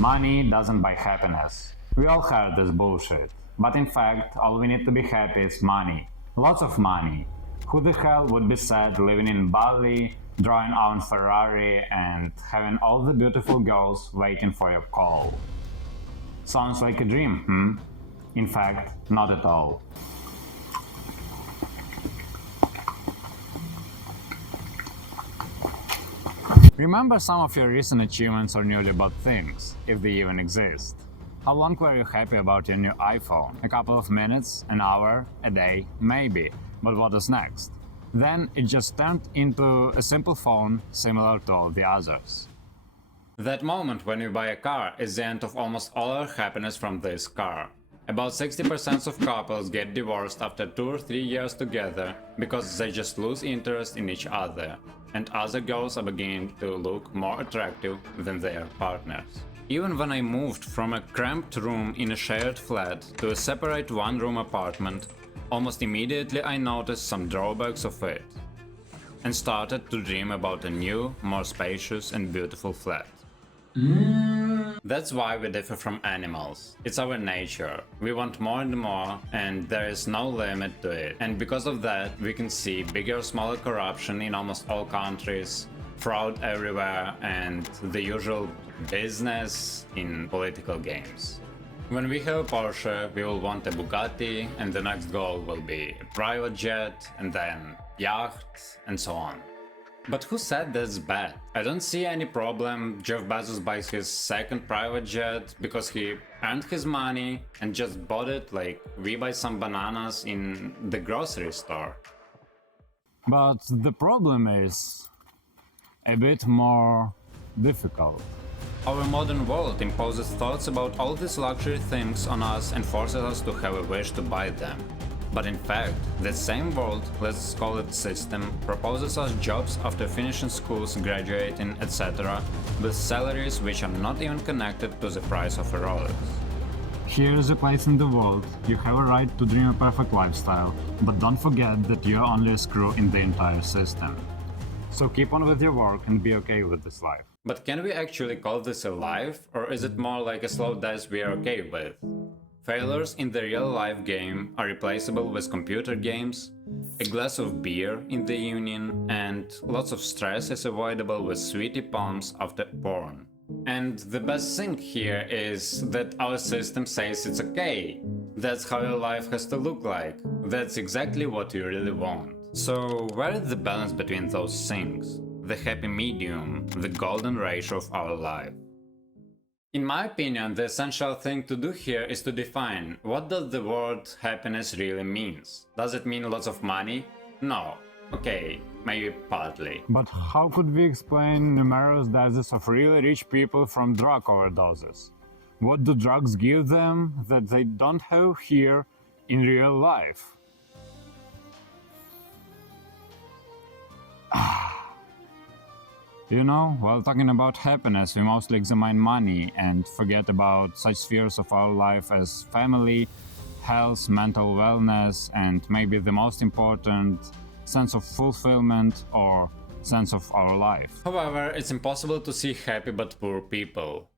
Money doesn't buy happiness. We all heard this bullshit. But in fact, all we need to be happy is money. Lots of money. Who the hell would be sad living in Bali, drawing on Ferrari, and having all the beautiful girls waiting for your call? Sounds like a dream, hmm? In fact, not at all. Remember some of your recent achievements or newly bought things, if they even exist. How long were you happy about your new iPhone? A couple of minutes, an hour, a day, maybe. But what is next? Then it just turned into a simple phone similar to all the others. That moment when you buy a car is the end of almost all our happiness from this car. About 60% of couples get divorced after 2 or 3 years together because they just lose interest in each other, and other girls are beginning to look more attractive than their partners. Even when I moved from a cramped room in a shared flat to a separate one-room apartment, almost immediately I noticed some drawbacks of it, and started to dream about a new, more spacious and beautiful flat. That's why we differ from animals. It's our nature. We want more and more, and there is no limit to it. And because of that, we can see bigger or smaller corruption in almost all countries, fraud everywhere, and the usual business in political games. When we have a Porsche, we will want a Bugatti, and the next goal will be a private jet, and then yacht, and so on. But who said that's bad? I don't see any problem Jeff Bezos buys his second private jet because he earned his money and just bought it like we buy some bananas in the grocery store. But the problem is a bit more difficult. Our modern world imposes thoughts about all these luxury things on us and forces us to have a wish to buy them. But in fact, that same world, let's call it system, proposes us jobs after finishing schools, graduating, etc., with salaries which are not even connected to the price of a Rolex. Here is a place in the world, you have a right to dream a perfect lifestyle, but don't forget that you are only a screw in the entire system. So keep on with your work and be okay with this life. But can we actually call this a life, or is it more like a slow death we are okay with? Failures in the real-life game are replaceable with computer games, a glass of beer in the evening, and lots of stress is avoidable with sweetie palms after porn. And the best thing here is that our system says it's okay. That's how your life has to look like. That's exactly what you really want. So where is the balance between those things? The happy medium, the golden ratio of our life? In my opinion, the essential thing to do here is to define what does the word happiness really means. Does it mean lots of money? No. Okay, maybe partly. But how could we explain numerous deaths of really rich people from drug overdoses? What do drugs give them that they don't have here in real life? You know, while talking about happiness, we mostly examine money and forget about such spheres of our life as family, health, mental wellness, and maybe the most important, sense of fulfillment or sense of our life. However, it's impossible to see happy but poor people.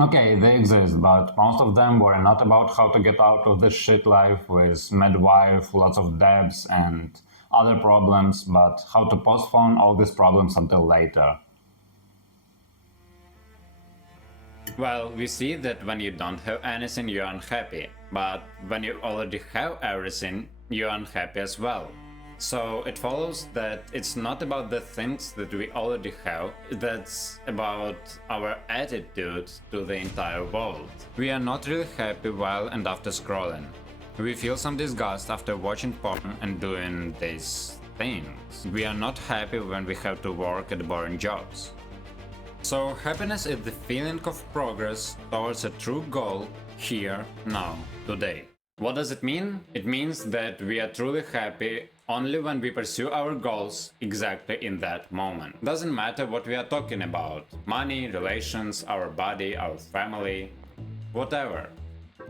Okay, they exist, but most of them were not about how to get out of this shit life with mad wife, lots of debts, and other problems, but how to postpone all these problems until later. Well, we see that when you don't have anything, you're unhappy, but when you already have everything, you're unhappy as well. So it follows that it's not about the things that we already have, that's about our attitude to the entire world. We are not really happy while and after scrolling. We feel some disgust after watching porn and doing these things. We are not happy when we have to work at boring jobs. So happiness is the feeling of progress towards a true goal here, now, today. What does it mean? It means that we are truly happy only when we pursue our goals exactly in that moment. Doesn't matter what we are talking about. Money, relations, our body, our family, whatever.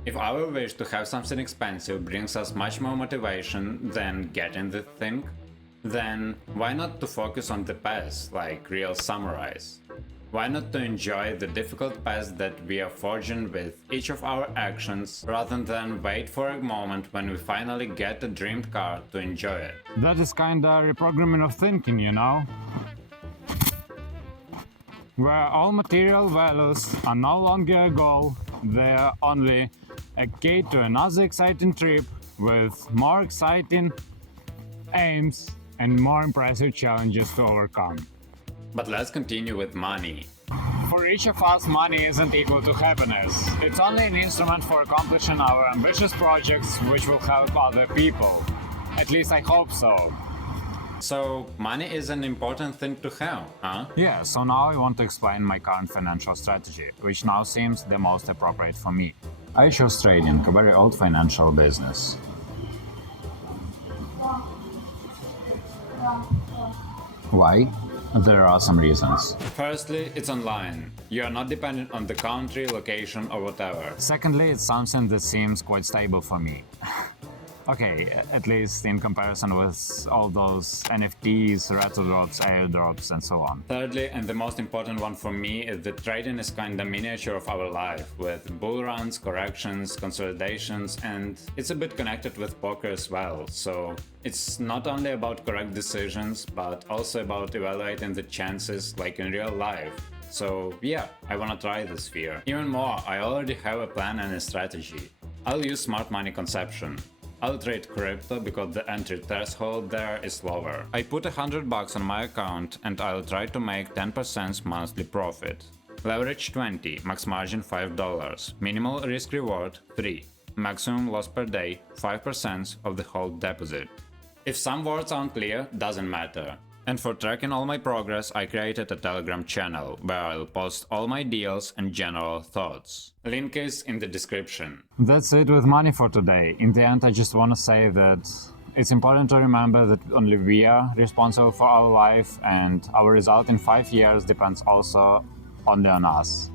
If our wish to have something expensive brings us much more motivation than getting the thing, then why not to focus on the past like real samurais? Why not to enjoy the difficult path that we are forging with each of our actions, rather than wait for a moment when we finally get a dream car to enjoy it? That is kinda reprogramming of thinking, you know? Where all material values are no longer a goal, they are only a key to another exciting trip with more exciting aims and more impressive challenges to overcome. But let's continue with money. For each of us, money isn't equal to happiness. It's only an instrument for accomplishing our ambitious projects which will help other people. At least I hope so. So, money is an important thing to have, huh? Yeah, so now I want to explain my current financial strategy, which now seems the most appropriate for me. I chose trading, a very old financial business. Why? There are some reasons. Firstly, it's online. You are not dependent on the country, location, or whatever. Secondly, it's something that seems quite stable for me. Okay, at least in comparison with all those NFTs, retro drops, airdrops, and so on. Thirdly, and the most important one for me, is that trading is kinda miniature of our life, with bull runs, corrections, consolidations, and it's a bit connected with poker as well. So it's not only about correct decisions, but also about evaluating the chances like in real life. So yeah, I wanna try this sphere. Even more, I already have a plan and a strategy. I'll use smart money conception. I'll trade crypto because the entry threshold there is lower. I put $100 on my account and I'll try to make 10% monthly profit. Leverage 20, max margin $5, minimal risk reward 3, maximum loss per day 5% of the whole deposit. If some words aren't clear, doesn't matter. And for tracking all my progress, I created a Telegram channel where I'll post all my deals and general thoughts. Link is in the description. That's it with money for today. In the end, I just want to say that it's important to remember that only we are responsible for our life, and our result in 5 years depends also only on us.